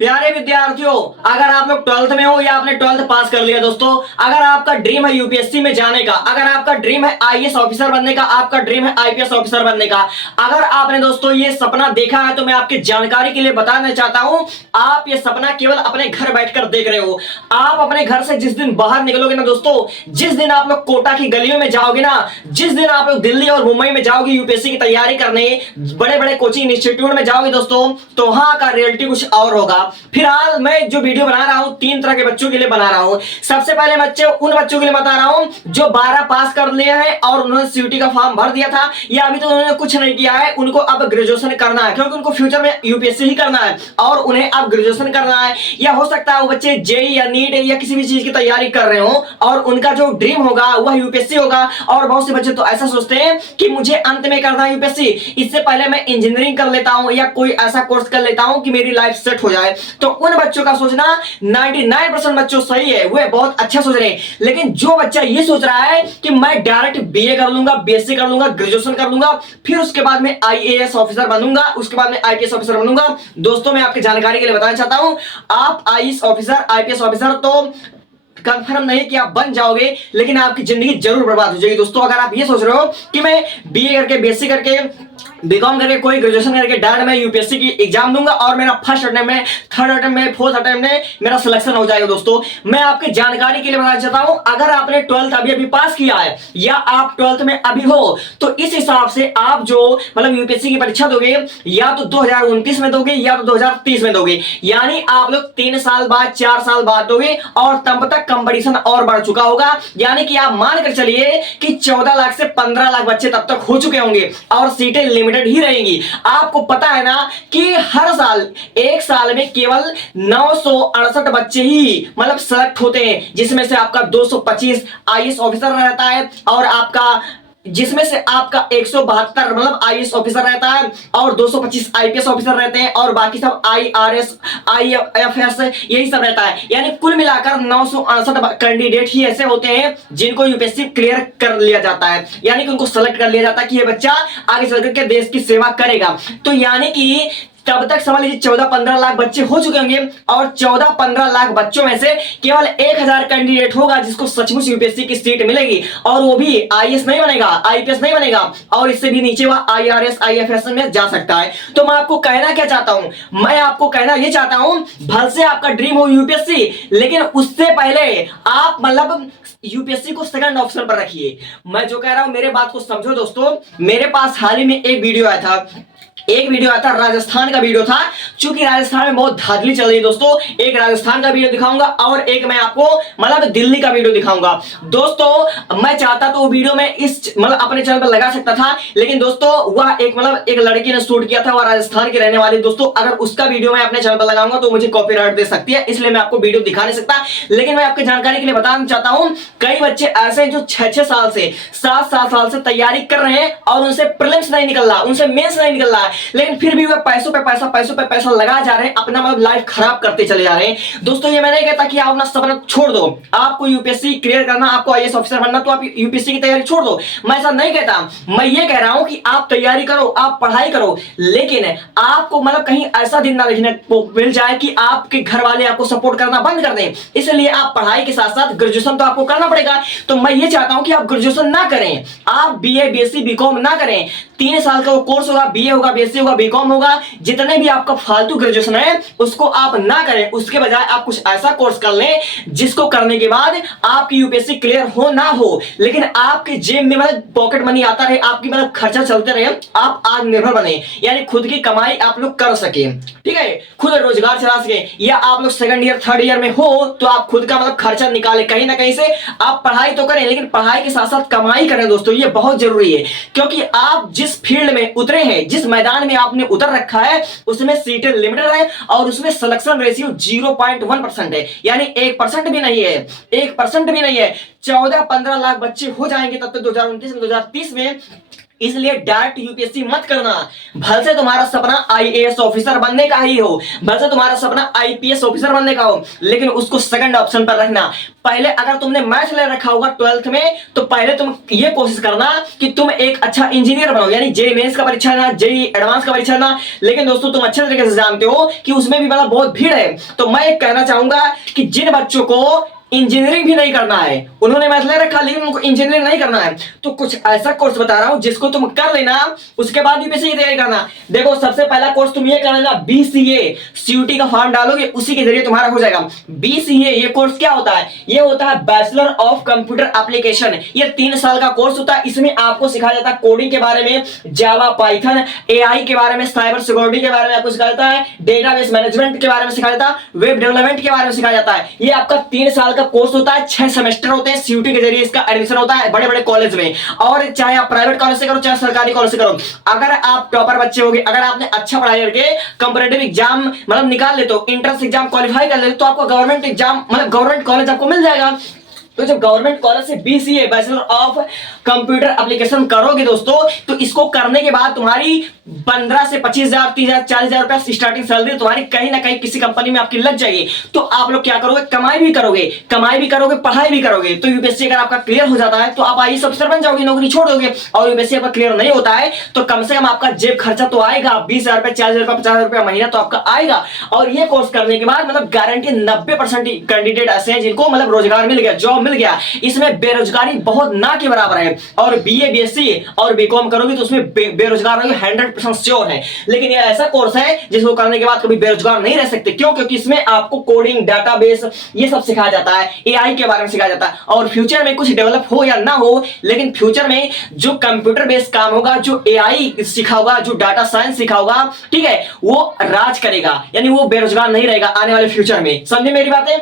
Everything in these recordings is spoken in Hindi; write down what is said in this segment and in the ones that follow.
प्यारे विद्यार्थियों, अगर आप लोग 12th में हो या आपने 12th पास कर लिया दोस्तों, अगर आपका ड्रीम है यूपीएससी में जाने का, अगर आपका ड्रीम है आईएएस ऑफिसर बनने का, आपका ड्रीम है आईपीएस ऑफिसर बनने का, अगर आपने दोस्तों ये सपना देखा है तो मैं आपकी जानकारी के लिए बताना चाहता हूं, आप ये सपना केवल अपने घर बैठकर देख रहे हो। आप अपने घर से जिस दिन बाहर निकलोगे ना दोस्तों, जिस दिन आप लोग कोटा की गलियों में जाओगे ना, जिस दिन आप लोग दिल्ली और मुंबई में जाओगे यूपीएससी की तैयारी करने, बड़े बड़े कोचिंग इंस्टीट्यूट में जाओगे दोस्तों, तो वहां का रियलिटी कुछ और होगा। फिलहाल मैं जो वीडियो बना रहा हूं 3 तरह के बच्चों के लिए बना रहा हूं। सबसे पहले बच्चे उन बच्चों के लिए बता रहा हूं जो 12 पास कर लिए हैं और उन्होंने सीयूटी का फॉर्म भर दिया था या अभी तो उन्होंने कुछ नहीं किया है, उनको अब ग्रेजुएशन करना है क्योंकि उनको फ्यूचर में यूपीएससी ही करना है और उन्हें अब ग्रेजुएशन करना है। या हो सकता है वो बच्चे जेई या नीट या किसी भी चीज की तैयारी कर रहे हो और उनका जो ड्रीम होगा वह यूपीएससी होगा। और बहुत से बच्चे तो ऐसा सोचते हैं कि मुझे अंत में करना है यूपीएससी, इससे पहले मैं इंजीनियरिंग कर लेता हूं या कोई ऐसा कोर्स कर लेता हूं कि मेरी लाइफ सेट हो जाए। तो उन बच्चों का सोचना 99% बच्चों सही है, वे बहुत अच्छा सोच रहे हैं। लेकिन जो बच्चा ये सोच रहा है कि मैं डायरेक्ट बीए कर लूंगा, बीएससी कर लूंगा, ग्रेजुएशन कर लूंगा, फिर उसके बाद में आईएएस ऑफिसर बनूंगा, उसके बाद में आईपीएस ऑफिसर बनूंगा, दोस्तों मैं आपकी जानकारी के लिए बताना चाहता हूं, आप आईएएस ऑफिसर आईपीएस ऑफिसर तो कंफर्म नहीं कि आप बन जाओगे, लेकिन आपकी जिंदगी जरूर बर्बाद हो जाएगी। दोस्तों अगर आप ये सोच रहे हो कि मैं बीए करके बीएससी करके बीकॉम करके कोई ग्रेजुएशन करके डायरेक्ट मैं यूपीएससी की एग्जाम दूंगा और मेरा फर्स्ट अटेम्प्ट में, थर्ड अटेम्प्ट में, फोर्थ अटेम्प्ट में मेरा सिलेक्शन हो जाएगा, दोस्तों मैं आपकी जानकारी के लिए बताना चाहता हूं, अगर आपने 12th अभी अभी पास किया है या आप 12th में अभी हो तो इस हिसाब से आप जो मतलब यूपीएससी की परीक्षा दोगे या तो 2029 में दोगे या तो 2030 में दोगे, यानी आप लोग 3 साल बाद 4 साल बाद दोगे और तब तक कंपटीशन और बढ़ चुका होगा। यानी कि आप मान कर चलिए कि 14 लाख से 15 लाख बच्चे तब तक हो चुके होंगे और सीटें लिमिटेड ही रहेंगी। आपको पता है ना कि हर साल एक साल में केवल 968 बच्चे ही मतलब सेलेक्ट होते हैं, जिसमें से आपका 225 आईएएस ऑफिसर रहता है और आपका जिसमें से आपका 172 मतलब आईएएस ऑफिसर रहता है और 225 आईपीएस ऑफिसर रहते हैं और बाकी सब आईआरएस आईएफएस यही सब रहता है। यानी कुल मिलाकर 968 कैंडिडेट ही ऐसे होते हैं जिनको यूपीएससी क्लियर कर लिया जाता है, यानी कि उनको सेलेक्ट कर लिया जाता है कि ये बच्चा आगे चलकर के देश की सेवा करेगा। तो यानी कि तब तक समझ लीजिए 14-15 लाख बच्चे हो चुके होंगे और 14-15 लाख बच्चों में से केवल 1000 कैंडिडेट होगा जिसको सचमुच यूपीएससी की सीट मिलेगी और वो भी आईएएस नहीं बनेगा, आईपीएस नहीं बनेगा और इससे भी नीचे वह आईआरएस आईएफएस में जा सकता है। तो मैं आपको कहना क्या चाहता हूं, मैं आपको कहना यह चाहता हूं भले से आपका ड्रीम हो यूपीएससी, लेकिन उससे पहले आप मतलब यूपीएससी को सेकंड ऑप्शन पर रखिए। मैं जो कह रहा हूं मेरे बात को समझो दोस्तों। मेरे पास हाल ही में एक वीडियो आया था राजस्थान का वीडियो था, क्योंकि राजस्थान में बहुत धांधली चल रही है दोस्तों। एक राजस्थान का वीडियो दिखाऊंगा और एक मैं आपको मतलब दिल्ली का वीडियो दिखाऊंगा। दोस्तों मैं चाहता तो वो वीडियो में इस मतलब अपने चैनल पर लगा सकता था, लेकिन दोस्तों वह एक लड़की ने शूट किया था, वह राजस्थान की रहने वाली। दोस्तों अगर उसका वीडियो मैं अपने चैनल पर लगाऊंगा तो मुझे कॉपीराइट दे सकती है, इसलिए मैं आपको वीडियो दिखा नहीं सकता। लेकिन मैं आपकी जानकारी के लिए बताना चाहता हूं, कई बच्चे ऐसे हैं जो 6-6 साल से 7-7 साल से तैयारी कर रहे हैं और उनसे प्रीलिम्स नहीं निकल रहा, उनसे मेंस नहीं निकल रहा, लेकिन फिर भी वे पैसों पे पैसा लगा जा रहे हैं, अपना मतलब लाइफ खराब करते चले जा रहे हैं। दोस्तों ये मैं नहीं कहता कि आप अपना सपना छोड़ दो, आपको यूपीएससी क्लियर करना, आपको आईएएस ऑफिसर बनना, तो आप यूपीएससी की तैयारी छोड़ दो, मैं ऐसा नहीं कहता। मैं ये कह रहा हूं कि आप तैयारी करो, आप पढ़ाई करो, लेकिन आपको मतलब कहीं ऐसा दिन ना देखने को मिल जाए कि आपके घर वाले आपको सपोर्ट करना बंद कर दें। इसलिए आप पढ़ाई के साथ साथ ग्रेजुएशन तो आपको करना पड़ेगा। तो मैं ये चाहता हूं कि आप ग्रेजुएशन ना करें, आप बीए बीएससी बीकॉम ना करें। 3 साल का वो कोर्स होगा, बीए होगा, बीएससी होगा, बीकॉम होगा, जितने भी आपका फालतू ग्रेजुएशन है उसको आप ना करें। उसके बजाय आप कुछ ऐसा कोर्स कर लें जिसको करने के बाद आपकी यूपीएससी क्लियर हो ना हो, लेकिन आपके जेब में मतलब पॉकेट मनी आता रहे, आपकी मतलब खर्चा चलते रहे, आप आत्मनिर्भर बने, यानी खुद की कमाई आप लोग कर सके, ठीक है, खुद रोजगार चला सके। या आप लोग सेकंड ईयर थर्ड ईयर में हो तो आप खुद का मतलब खर्चा निकाले कहीं ना कहीं से। आप पढ़ाई तो करें लेकिन पढ़ाई के साथ साथ कमाई करें दोस्तों, ये बहुत जरूरी है, क्योंकि आप जिस फील्ड में उतरे हैं, जिस मैदान में आपने उतर रखा है उसमें सीटें लिमिटेड है और उसमें सिलेक्शन रेशियो 0.1% है, यानी 1% भी नहीं है, 1% भी नहीं है। 14-15 लाख बच्चे हो जाएंगे तब तक 2029 में 2030 में इसलिए डायरेक्ट यूपीएससी मत करना। भले से तुम्हारा सपना आईएएस ऑफिसर बनने का ही हो, भले से तुम्हारा सपना आईपीएस ऑफिसर बनने का हो, लेकिन उसको सेकंड ऑप्शन पर रखना। पहले अगर तुमने मैथ ले रखा होगा 12th में, तो पहले तुम ये कोशिश करना कि तुम एक अच्छा इंजीनियर बनो, यानी जेईई मेंस का परीक्षा ना, जेईई एडवांस का परीक्षा ना। लेकिन दोस्तों तुम अच्छे तरीके से जानते हो कि उसमें भी मतलब बहुत भीड़ है। तो मैं एक कहना चाहूंगा कि जिन बच्चों को इंजीनियरिंग भी नहीं करना है, उन्होंने मैथ ले रखा लेकिन उनको इंजीनियरिंग नहीं करना है, तो कुछ ऐसा कोर्स बता रहा हूं जिसको तुम कर लेना, उसके बाद यूपीएससी की तैयारी करना। देखो सबसे पहला कोर्स तुम ये कर लेना, बीसीए। सीयूटी का फॉर्म डालोगे, उसी के जरिए तुम्हारा हो जाएगा बीसीए। ये कोर्स क्या होता है? ये होता है बैचलर ऑफ कंप्यूटर एप्लीकेशन। ये 3 साल का कोर्स होता है। इसमें आपको सिखाया जाता है कोडिंग के बारे में, जावा, पाइथन, एआई के बारे में, साइबर सिक्योरिटी के बारे में आपको सिखाया जाता है, डेटाबेस मैनेजमेंट के बारे में सिखाया जाता है, वेब डेवलपमेंट के बारे में सिखाया जाता है। ये आपका 3 साल का कोर्स होता है, 6 सेमेस्टर होते हैं। सीयूटी के जरिए इसका एडमिशन होता है बड़े बड़े कॉलेज में, और चाहे आप प्राइवेट कॉलेज से करो चाहे सरकारी कॉलेज से करो। अगर आप टॉपर बच्चे होगे, अगर आपने अच्छा पढ़ाई करके कंपटीटिव एग्जाम मतलब निकाल लेते हो, एंट्रेंस एग्जाम क्वालिफाई कर लेते हो, तो आपको गवर्नमेंट एग्जाम मतलब गवर्नमेंट कॉलेज आपको मिल जाएगा। तो जब गवर्नमेंट कॉलेज से BCA bachelor of computer application करोगे दोस्तों, तो इसको करने के बाद तुम्हारी 15 से 25,000, 30,000, 40,000 रुपया स्टार्टिंग सैलरी तुम्हारी कहीं ना कहीं किसी कंपनी में आपकी लग जाएगी। तो आप लोग क्या करोगे? कमाई भी करोगे, पढ़ाई भी करोगे। तो यूपीएससी अगर आपका क्लियर हो जाता है तो आप आईएएस अफसर बन जाओगे, नौकरी छोड़ दोगे। और यूपीएससी आपका क्लियर नहीं होता है तो कम से कम आपका जेब खर्चा तो आएगा, 20,000 रुपया, 40,000 रुपया, 50,000 रुपया महीना तो आपका आएगा। और ये कोर्स करने के बाद मतलब गारंटी 90% कैंडिडेट ऐसे हैं जिनको मतलब रोजगार मिल गया, जॉब मिल गया। इसमें बेरोजगारी बहुत ना के बराबर है। और बीए, बीएससी और बीकॉम करोगे तो उसमें बेरोजगार रहोगे 100% श्योर है। लेकिन ये ऐसा कोर्स है जिसको करने के बाद कभी बेरोजगार नहीं रह सकते। क्यों? क्योंकि इसमें आपको कोडिंग, डाटाबेस ये सब सिखाया जाता है, एआई के बारे में सिखाया जाता है। और फ्यूचर में कुछ डेवलप हो या ना हो, लेकिन फ्यूचर में जो कंप्यूटर बेस्ड काम होगा, जो एआई सीखा होगा, जो डाटा साइंस सीखा होगा, ठीक है, वो राज करेगा, यानी वो बेरोजगार नहीं रहेगा आने वाले फ्यूचर में। समझे मेरी बातें?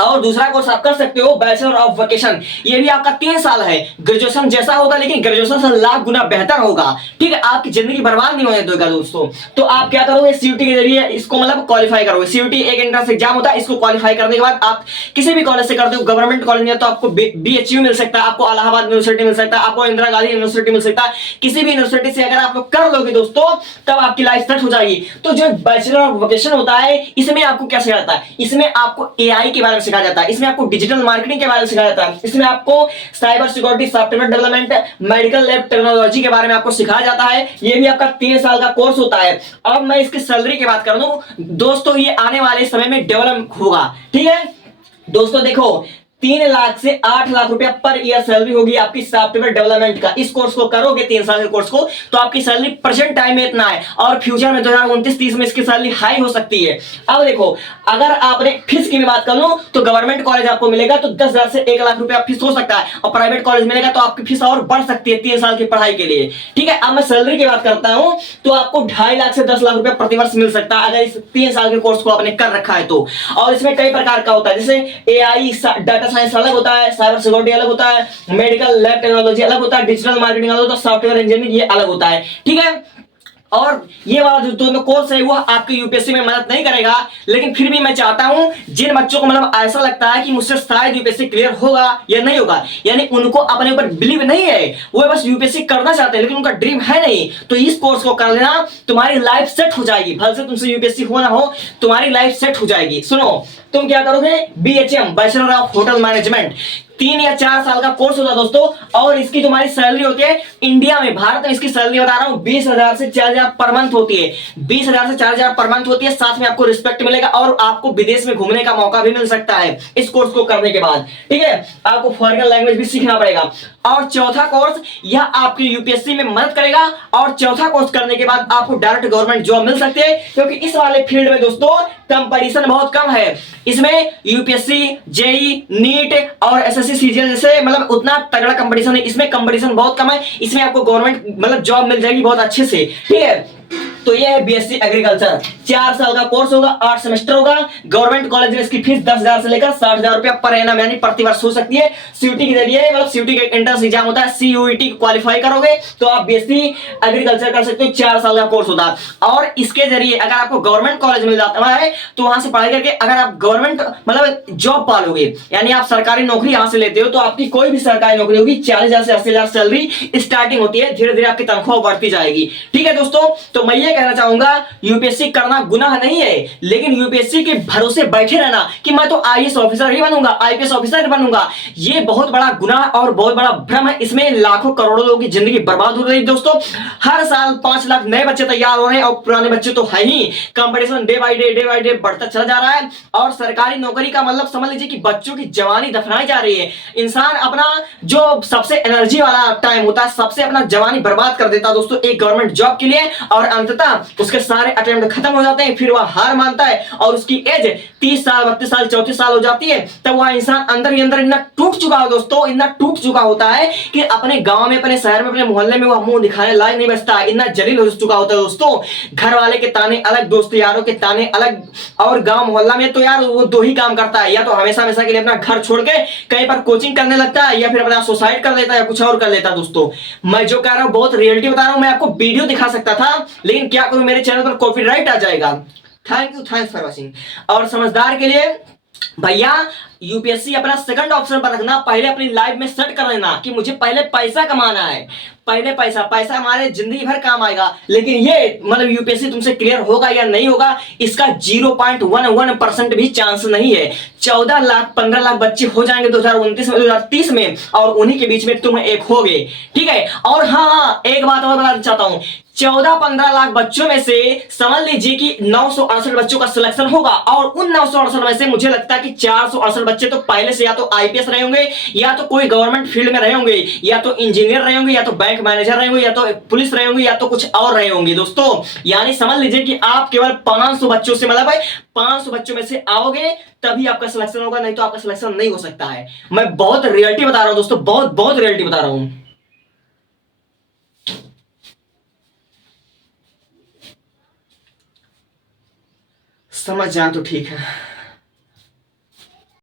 और दूसरा कोर्स आप कर सकते हो बैचलर ऑफ वोकेशन। ये भी आपका 3 साल है, ग्रेजुएशन जैसा होगा लेकिन ग्रेजुएशन से लाख गुना बेहतर होगा। ठीक है, आपकी जिंदगी बर्बाद नहीं होने देगा दोस्तों। तो आप क्या करोगे? सीयूटी के जरिए इसको मतलब क्वालिफाई करोगे। सीयूटी एक एंट्रेंस एग्जाम होता है, इसको क्वालिफाई करने के बाद आप किसी भी कॉलेज से करते हो, गवर्नमेंट कॉलेज में तो आपको बीएचयू मिल सकता है, आपको इलाहाबाद यूनिवर्सिटी मिल सकता है, आपको इंदिरा गांधी यूनिवर्सिटी मिल सकता है। किसी भी यूनिवर्सिटी से अगर आप लोग कर लोगे दोस्तों, तब आपकी लाइफ सेट हो जाएगी। तो जो बैचलर ऑफ वोकेशन होता है, इसमें आपको क्या सिखाया जाता है? इसमें आपको एआई के बारे में सिखाया जाता है, इसमें आपको डिजिटल मार्केटिंग के बारे में सिखाया जाता है, इसमें आपको cyber security, software development, medical lab technology के बारे में आपको सिखाया जाता है। ये भी आपका 3 साल का कोर्स होता है। अब मैं इसकी सैलरी की बात कर दूं दोस्तों, ये आने वाले समय में डेवलप होगा। ठीक है दोस्तों, देखो 3 लाख से 8 लाख रुपया पर ईयर सैलरी होगी आपकी सॉफ्टवेयर डेवलपमेंट का। इस कोर्स को करोगे 3 साल के कोर्स को, तो आपकी सैलरी प्रेजेंट टाइम में इतना है, और फ्यूचर में 2029-30 में इसकी सैलरी हाई हो सकती है। अब देखो, अगर आपने फीस की भी बात कर लो तो गवर्नमेंट कॉलेज आपको मिलेगा तो 10,000 से 1 लाख रुपया फीस हो सकता है, और प्राइवेट कॉलेज मिलेगा तो आपकी फीस और बढ़ सकती है 3 साल की पढ़ाई के लिए। ठीक है, अब मैं सैलरी की बात करता हूं तो आपको 2.5 लाख से 10 लाख रुपया प्रतिवर्ष मिल सकता है, अगर इस 3 साल के कोर्स को आपने कर रखा है तो। और इसमें कई प्रकार का होता है, जैसे एआई, डाटा साइंस अलग होता है, साइबर सिक्योरिटी अलग होता है, मेडिकल लैब टेक्नोलॉजी अलग होता है, डिजिटल मार्केटिंग अलग होता है, सॉफ्टवेयर इंजीनियरिंग ये अलग होता है। ठीक है, और ये वाला जो दोनों कोर्स है वो आपके यूपीएससी में मदद नहीं करेगा, लेकिन फिर भी मैं चाहता हूं जिन बच्चों को मतलब ऐसा लगता है कि मुझसे शायद यूपीएससी क्लियर होगा या नहीं होगा, यानी उनको अपने ऊपर बिलीव नहीं है, वो बस यूपीएससी करना चाहते हैं लेकिन उनका ड्रीम है नहीं, तो इस कोर्स को कर लेना, तुम्हारी लाइफ सेट हो जाएगी। भले से तुमसे यूपीएससी हो ना हो, तुम्हारी लाइफ सेट हो जाएगी। सुनो, तुम क्या करोगे? BHM bachelor of hotel management 3 या 4 साल का कोर्स होता है दोस्तों, और इसकी तुम्हारी सैलरी होती है इंडिया में, भारत में इसकी सैलरी बता रहा हूं 20,000 से 4,000 पर मंथ होती है। 20,000 से 4,000 पर मंथ होती है, साथ में आपको रिस्पेक्ट मिलेगा और आपको विदेश में घूमने का मौका भी मिल सकता है इस कोर्स को करने के बाद। ठीक है, आपको फॉरेन लैंग्वेज भी सीखना पड़ेगा। और चौथा कोर्स, यह आपकी यूपीएससी में मदद करेगा, और चौथा कोर्स करने के बाद आपको डायरेक्ट गवर्नमेंट जॉब मिल सकती है, क्योंकि इस वाले फील्ड में दोस्तों कंपटीशन बहुत कम है। इसमें यूपीएससी, जेईई, नीट और एसएससी, सीजीएल जैसे मतलब उतना तगड़ा कंपटीशन है, इसमें कंपटीशन बहुत कम है, इसमें आपको गवर्नमेंट मतलब जॉब मिल जाएगी बहुत अच्छे से। ठीक है, तो ये है बीएससी एग्रीकल्चर, 4 साल का कोर्स होगा, 8 सेमेस्टर होगा। गवर्नमेंट कॉलेज में इसकी फीस 10,000 से लेकर 60,000 रुपया पर एनम यानी प्रति वर्ष हो सकती है। सीयूटी के जरिए, मतलब सीयूटी का एंट्रेंस एग्जाम होता है, सीयूईटी क्वालिफाई करोगे तो आप बीएससी एग्रीकल्चर कर सकते हो। 4 साल का कोर्स होता है और इसके जरिए अगर आपको गवर्नमेंट कॉलेज मिल जाता है तो वहां से पढ़ाई करके अगर आप गवर्नमेंट मतलब जॉब पालोगे, यानी आप सरकारी नौकरी यहां से लेते हो, तो आपकी कोई भी सरकारी नौकरी होगी 40,000 से 80,000 सैलरी स्टार्टिंग होती है, धीरे धीरे आपकी तनख्वाह बढ़ती जाएगी। ठीक है दोस्तों, तो मैं ये कहना चाहूंगा यूपीएससी करना गुनाह नहीं है, लेकिन यूपीएससी के भरोसे बैठे रहना कि मैं तो आईएएस ऑफिसर ही बनूंगा, आईपीएस ऑफिसर बनूंगा, ये बहुत बड़ा गुनाह और बहुत बड़ा भ्रम है। इसमें लाखों करोड़ों लोगों की जिंदगी बर्बाद हो रही है दोस्तों। हर साल 5 लाख नए बच्चे तैयार हो रहे हैं और पुराने बच्चे तो है ही। कंपटीशन डे बाय डे बढ़ता चला जा रहा है और सरकारी नौकरी का मतलब समझ लीजिए कि बच्चों की जवानी दफनाई जा रही है। इंसान अपना जो सबसे एनर्जी वाला टाइम होता है, सबसे अपना जवानी बर्बाद कर देता है दोस्तों एक गवर्नमेंट जॉब के लिए, और अंततः उसके सारे अटेम्प्ट खत्म हो जाते हैं, फिर वह हार मानता है और उसकी एज 30 साल 32 साल 34 साल हो जाती है। तब वह इंसान अंदर ही अंदर इतना टूट चुका है दोस्तों, इतना टूट चुका होता है कि अपने गांव में, अपने शहर में, अपने मोहल्ले में वह मुंह दिखाने लायक नहीं बचता है, इतना जलील हो चुका होता है दोस्तों। घर वाले के ताने अलग, दोस्त यारों के ताने अलग, और गांव मोहल्ला में तो यार वो दो ही काम करता है, या तो हमेशा हमेशा के लिए अपना घर छोड़ के कहीं पर कोचिंग करने लगता है, या फिर अपना सुसाइड कर लेता है या कुछ और कर लेता है दोस्तों। मैं जो कह रहा हूं बहुत रियलिटी बता रहा हूं। मैं आपको वीडियो दिखा सकता था, लेकिन क्या करूं, मेरे चैनल पर कॉपीराइट आ जाएगा। Thanks for watching. और समझदार के लिए भैया यूपीएससी अपना सेकंड ऑप्शन पर रखना, पहले अपनी लाइफ में सेट कर लेना कि मुझे पहले पैसा कमाना है, पहले पैसा, पैसा हमारे जिंदगी भर काम आएगा। लेकिन ये मतलब यूपीएससी तुमसे क्लियर होगा या नहीं होगा, इसका 0.11% भी चांस नहीं है। 14 लाख 15 लाख बच्चे हो जाएंगे 2029 में, 2030 में, और उन्हीं के बीच में तुम एक होगे। ठीक है, और हाँ एक बात और बताना चाहता हूं, 14-15 लाख बच्चों में से समझ लीजिए कि 968 बच्चों का सिलेक्शन होगा, और उन 968 में से मुझे लगता है कि 468 बच्चे तो पहले से या तो आईपीएस रहे होंगे, या तो कोई गवर्नमेंट फील्ड में रहे होंगे, या तो इंजीनियर रहे होंगे, या तो बैंक मैनेजर रहे होंगे, या तो पुलिस रहे होंगे, या तो कुछ और रहे होंगे दोस्तों। यानी समझ लीजिए कि आप केवल 500 बच्चों से, मतलब 500 बच्चों में से आओगे तभी आपका सिलेक्शन होगा, नहीं तो आपका सिलेक्शन नहीं हो सकता है। मैं बहुत रियलिटी बता रहा हूं दोस्तों, बहुत बहुत रियलिटी बता रहा हूं। समझ जाए तो ठीक है।